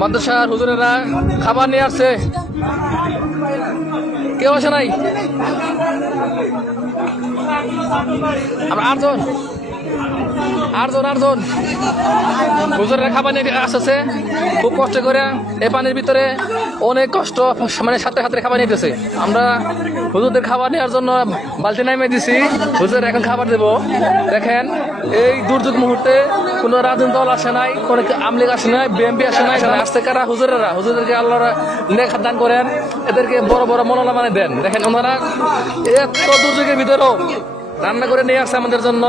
মাদ্রাসার হুজুরেরা খাবার নিয়ে আসছে। কেউ আসে নাই? আমরা আটজন হুজুরেরা খাবার নিয়ে আসতেছে খুব কষ্ট করে। এই পানির ভিতরে অনেক কষ্ট, মানে সাথে সাথে খাবার নিতেছে। আমরা হুজুরদের খাবার নেওয়ার জন্য বালতি নামিয়ে দিছি। হুজুর এখন খাবার দেবো। দেখেন এই দুর্যোগ মুহূর্তে কোনো রাজনৈতিক দল আসে নাই, কোনো আমলিগ আসে নাই, বিএমপি আসে নাই। আসতে কারা? হুজুরদেরকে আল্লাহ নেক দান করেন, এদেরকে বড় বড় মনোলা মানে দেন। দেখেন ওনারা এত দুর্যোগের ভিতরেও রান্না করে নিয়ে আসছে আমাদের জন্য।